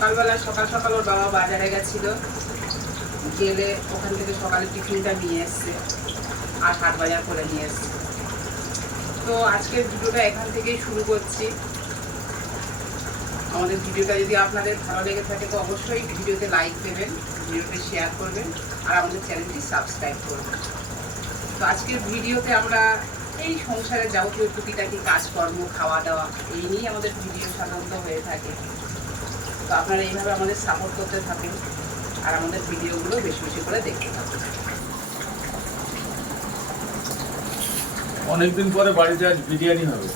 সকালবেলা সকাল সকাল ওর বাবা বাজারে গেছিল, গেলে ওখান থেকে সকালে টিফিনটা নিয়ে এসছে আর হাট বাজার করে নিয়ে এসছে। তো আজকের ভিডিওটা এখান থেকেই শুরু করছি। আমাদের ভিডিওটা যদি আপনাদের ভালো লেগে থাকে তো অবশ্যই ভিডিওতে লাইক দেবেন, ভিডিওতে শেয়ার করবেন আর আমাদের চ্যানেলটি সাবস্ক্রাইব করবেন। তো আজকের ভিডিওতে আমরা এই সংসারে যাবতীয় টুকিটাকি কাজকর্ম, খাওয়া দাওয়া এই নিয়েই আমাদের ভিডিও সাধারণত হয়ে থাকে। তো আপনারা এইভাবে আমাদের সাপোর্ট করতে থাকেন আর আমাদের ভিডিওগুলো বেশি বেশি করে দেখতে থাকুন। অনেকদিন পরে বাড়িতে আজ বিরিয়ানি হবে।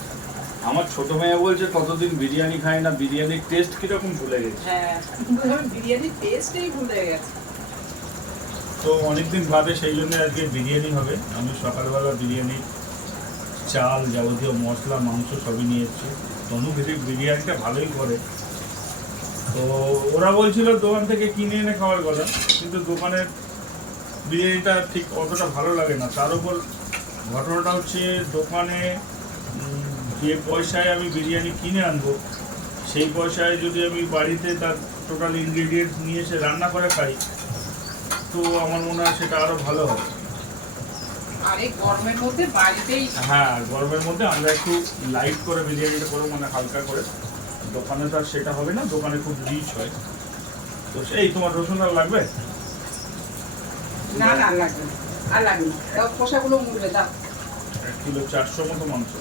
আমার ছোট মেয়ে বলছে কতদিন বিরিয়ানি খাই না, বিরিয়ানির টেস্ট কিরকম ভুলে গেছে। হ্যাঁ, বিরিয়ানির টেস্টই ভুলে গেছে। তো অনেকদিন বাদে সেই জন্য আজকে বিরিয়ানি হবে। আমি সকালবেলা বিরিয়ানি চাল, যাবতীয় মশলা, মাংস সবই নিয়ে এসেছি। তনু বিরিয়ানিটা ভালোই করে। তো ওরা বলছিল দোকান থেকে কিনে এনে খাওয়ার কথা, কিন্তু দোকানের বিরিয়ানিটা ঠিক অতটা ভালো লাগে না। তার উপর ঘটনাটা হচ্ছে, দোকানে যে পয়সায় আমি বিরিয়ানি কিনে আনবো সেই পয়সায় যদি আমি বাড়িতে তার টোটাল ইনগ্রেডিয়েন্টস নিয়ে এসে রান্না করে খাই তো আমার মনে হয় সেটা আরও ভালো হবে। আর এই গরমের মধ্যে বাড়িতেই, হ্যাঁ, গরমের মধ্যে আমরা একটু লাইট করে বিরিয়ানিটা করবো, মানে হালকা করে। দোকানে তো আর সেটা হবে না, দোকানে খুব রিচ হয়। তো সেই তোমার রসুন আর লাগবে না না লাগবে না, আর লাগবে না। দাও খোসাগুলো মুড়বে, দাও। 1 কিলো 400 মতো মাংস।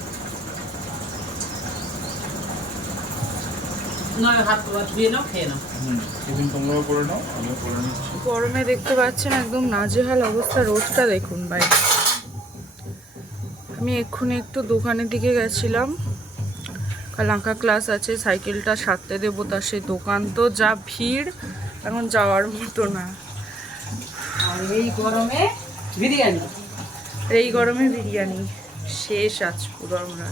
নয় হাত ধুয়ে নাও, খেয়ে নাও। টিফিন তোমরাও করে নাও, আমিও করে নিচ্ছি। গরমে দেখতে পাচ্ছেন একদম নাজেহাল অবস্থা। রোদটা দেখুন ভাই। আমি এক্ষুনি একটু দোকানের দিকে গেছিলাম, কাল আঁকা ক্লাস আছে, সাইকেলটা সারতে দেবো। তার সেই দোকান তো যা ভিড়, এখন যাওয়ার মতো না। আর এই গরমে বিরিয়ানি, শেষ আজ পুরো। আমরা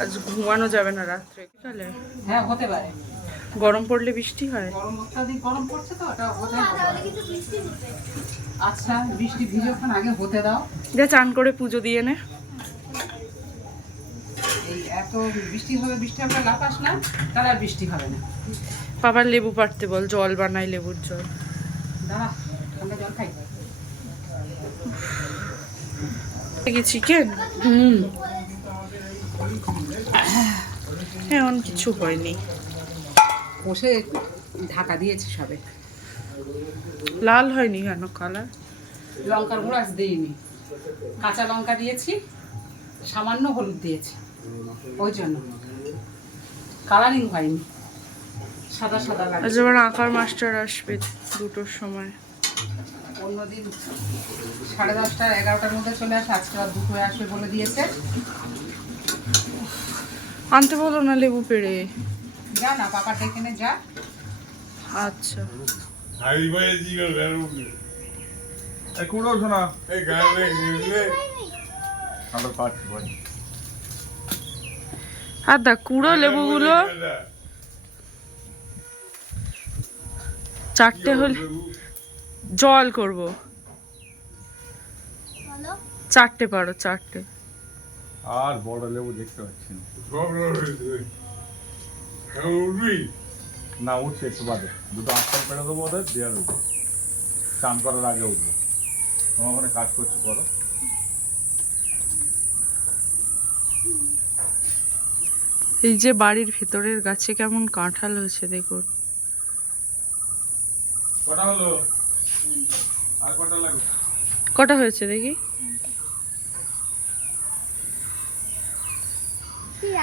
আজ ঘুমানো যাবে না রাত্রে। তাহলে হ্যাঁ হতে পারে। গরম পড়লে বৃষ্টি হয়। গরম অত্যাধিক গরম পড়ছে তো, ওটা হতে পারে। আচ্ছা, বৃষ্টি ভিজোক্ষণ আগে হতে দাও। যা চান করে পুজো দিয়ে নে। এই এত বৃষ্টি হবে, বৃষ্টি আমরা লাফাস না, তাহলে আর বৃষ্টি হবে না। বাবার লেবু পাড়তে বল, জল বানাই, লেবুর জল। দাঁড়া, ঠান্ডা জল খাই। চিকেন এমন কিছু হয়নি, কষে ঢাকা দিয়েছি সবে। লাল হয়নি কেন? কালার লঙ্কার গুঁড়ো আজ দিইনি, কাঁচা লঙ্কা দিয়েছি, সামান্য হলুদ দিয়েছি, ওই জন্য কালারিং হয়নি, সাদা সাদা লাগে। আজ আবার আঁকার মাস্টার আসবে 2টোর সময়। অন্যদিন 10:30 11টার মধ্যে চলে আসে, আজকে আর 2টোয় আসবে বলে দিয়েছে। আনতে বলো না লেবু পেড়ে। যা না, পাপা ডেকে নে, যা। আচ্ছা, আর দা কুড়ো লেবুগুলো 4টে হলে জল করব। 4টে পারো, 4টে। আর বড় লেবু দেখতে পাচ্ছি না, উঠছে একটু বাদে। 2টো আঁচড় পেড়ে দেবো ওদের, দিয়ে দেবো। চান করার আগে উঠবো। তোমার ওখানে কাজ করছো, করো। এই যে বাড়ির ভেতরের গাছে কেমন কাঁঠাল হয়েছে দেখুন। কটা হলো? আর কটা লাগবে? কটা হয়েছে দেখি।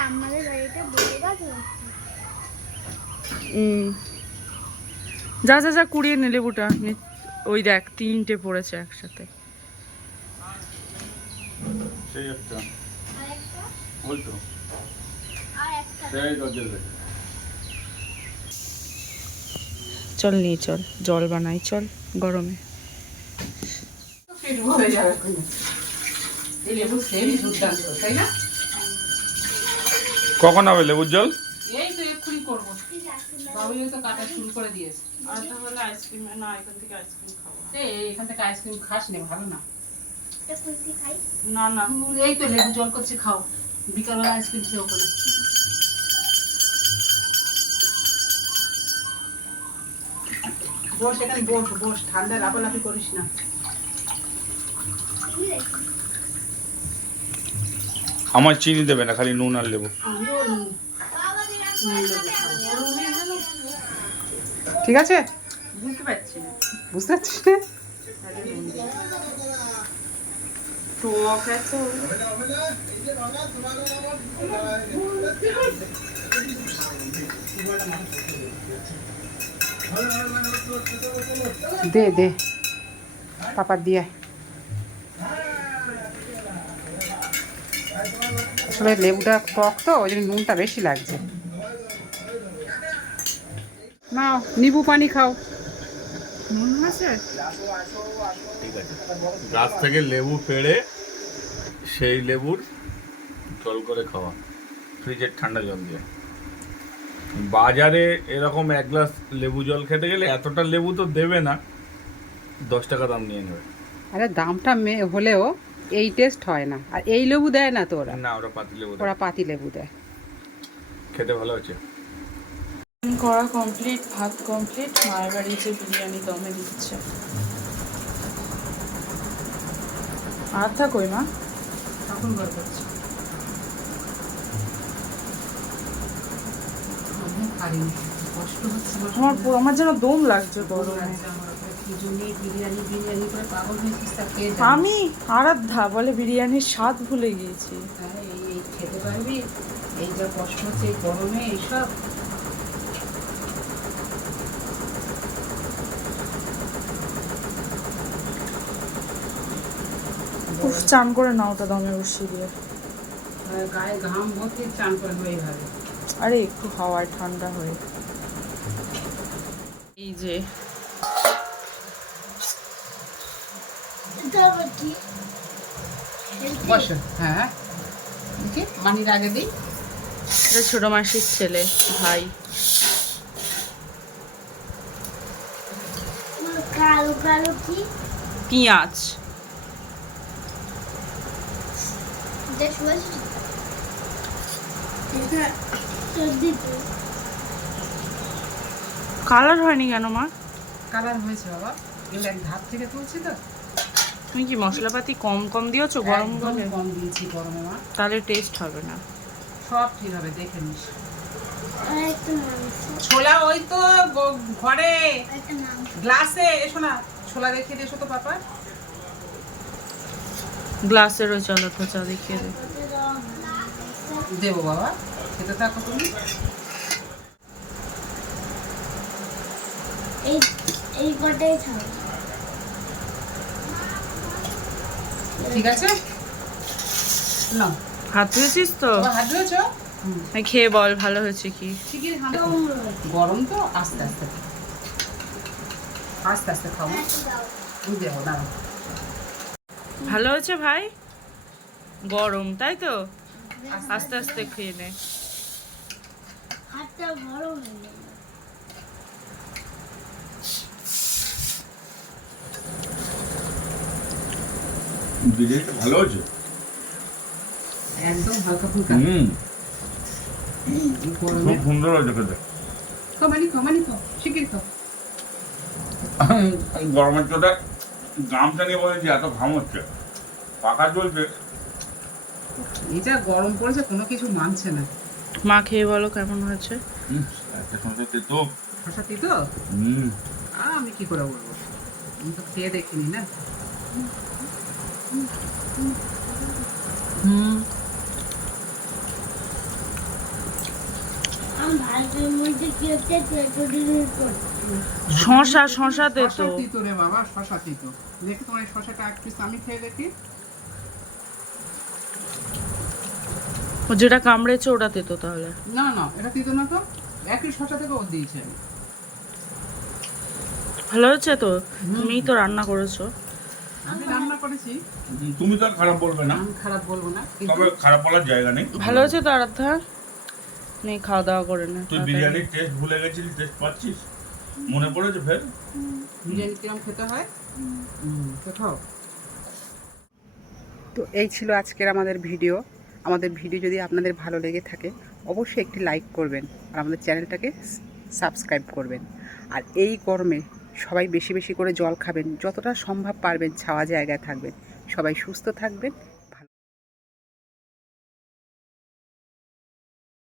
আমাদের বাড়িতে বড় গাছ হচ্ছে। যা যা যা কুড়িয়ে নে লেবুটা। ওই দেখ 3টে পড়েছে একসাথে। সেই একটা আরেকটা ওই তো আরেকটা সেই দরজার কাছে। চল নিয়ে চল, জল বানাই চল গরমে। পেট ভরে যাবে কোনো। এই লেবু সেম দুর্দান্ত, তাই না? কখন হবে লেবুর জল? এই তো এক্ষুনি করবো। বাবু তো কাটা শুরু করে দিয়েছে। আর তাহলে আইসক্রিম না, এখান থেকে আইসক্রিম খাবো। এখান থেকে আইসক্রিম খাস নে, ভালো না। কুলফি খাই। না না, এই তো লেবু জল করছে, খাও। বিকালবেলা আইসক্রিম খেয়েও করে। বস এখানে, বস বস, ঠান্ডা লাফালাফি করিস না। আমার চিনি দেবে না, খালি নুন আর লেবু। ঠিক আছে, বুঝতে পারছি না। বুঝতে পারছিস না? টক এত দে দে পাপার দিয়ে। আসলে লেবুটা টক তো, ওই জন্য নুনটা বেশি লাগছে। নাও নিবু পানি খাও। নুন আছে। ঠিক আছে, গাছ থেকে লেবু পেড়ে সেই লেবুর জল করে খাওয়া, ফ্রিজের ঠান্ডা জল দিয়ে। বাজারে এরকম এক গ্লাস লেবু জল খেতে গেলে এতটা লেবু তো দেবে না, 10 টাকা দাম নিয়ে নেবে। আরে দামটা হলেও এই টেস্ট হয় না। আর এই লেবু দেয় না তো ওরা, না, ওরা পাতি লেবু দেয়। ওরা পাতি লেবু দেয়। খেতে ভালো হচ্ছে। করা কমপ্লিট, ভাত কমপ্লিট। মায়ের বাড়ি যে বিরিয়ানি দমে দিচ্ছে। আর থাকোই মা, তখন গল্প করছি। আমি পারিনি, কষ্ট হচ্ছে আমার যেন দম লাগছে গরমে। বিরিয়ানি বিরিয়ানি করে পাগল হয়েছিস, তা খেয়ে যা। আমি আরাধ্যা বলে বিরিয়ানির স্বাদ ভুলে গিয়েছি। হ্যাঁ, এই খেতে পারবি? এই যা কষ্ট হচ্ছে এই গরমে, এইসব। উফ, চান করে নাও ওটা দমে বসিয়ে দিয়ে। গায়ে ঘাম ভর্তি, চান করবো এইভাবে। আরে একটু হাওয়ায় ঠান্ডা হয়ে। এই যে বসো। হ্যাঁ, দেখি মানির আগে দিই। এটা ছোট মাসির ছেলে, ভাই। কালো কালো কি পেঁয়াজ। দেখ বস এটা সর্দি তো কালার হয়নি কেন মা? কালার হয়েছে বাবা, এগুলো এক ধাপ থেকে তুলছি তো। তুমি কি মশলাপাতি কম কম দিয়েছো গরম একদম গরমে? কম দিয়েছি গরমে মা, তাহলে টেস্ট হবে না। সব ঠিক হবে, দেখে নিস। আর একটা মাংস ছোলা ওই তো ঘরে একটা মাংস গ্লাসে। এসো না, ছোলা দেখিয়ে দিয়েছো তো পাপা। গ্লাসের ওই চলাটা চা দেখিয়ে দে। দেবো বাবা, খেতে থাকো তুমি। এই এই কটাই খাও। ঠিক আছে, নাও। হাত ধুয়েছিস তো? বাবা, হাত ধুয়েছো? আমি খেয়ে বল ভালো হয়েছে কি। ঠিকই গরম তো, আস্তে আস্তে আস্তে আস্তে খাও। দেবো না, ভালো হয়েছে ভাই? গরম তাই তো, আস্তে আস্তে খেয়ে নে। হাতটা গরম হয়ে গেল। বিরিয়ানিটা ভালো হচ্ছে। একদম হালকা ফুলকা। খুব সুন্দর হয়েছে খেতে। কমানি কমানি খাও, শিগগির খাও। গরমের চোটে গামছা নিয়ে বলেছি, এত ঘাম হচ্ছে, পাখা চলছে। এই যা গরম পড়েছে, কোনো কিছু মানছে না। মা খেয়ে বলো কেমন হয়েছে। একটা সঙ্গে তেতো। শশা তো আমি কি করে বলবো, আমি তো খেয়ে দেখিনি না। আমি ভাতের মধ্যে কি হচ্ছে চটচটি করছি। শশা দে শশা তো। তিতো রে বাবা, শশা তিতো। দেখি তোমার এই শশাটা এক পিস আমি খেয়ে দেখি। ও যেটা কামড়েছে ওটা তেতো তাহলে। না না, এটা তিতো না তো, একই শশা থেকে ও দিয়েছে আমি। ভালো হয়েছে তো? তুমিই তো রান্না করেছো। আমি রান্না করেছি, তুমি তো আর খারাপ বলবে না, আমি খারাপ বলবো না, কিন্তু তবে খারাপ বলার জায়গা নেই। ভালো হয়েছে তো আরাধ্যা? নেই, খাওয়া দাওয়া করে নে। তুই বিরিয়ানির টেস্ট ভুলে গেছিলি, টেস্ট পাচ্ছিস? মনে পড়েছে ফের? বিরিয়ানি কিরম খেতে হয়। তো খাও। তো এই ছিল আজকের আমাদের ভিডিও। আমাদের ভিডিও যদি আপনাদের ভালো লেগে থাকে অবশ্যই একটি লাইক করবেন আর আমাদের চ্যানেলটাকে সাবস্ক্রাইব করবেন। আর এই গরমে সবাই বেশি বেশি করে জল খাবেন, যতটা সম্ভব পারবেন ছাওয়া জায়গায় থাকবেন। সবাই সুস্থ থাকবেন।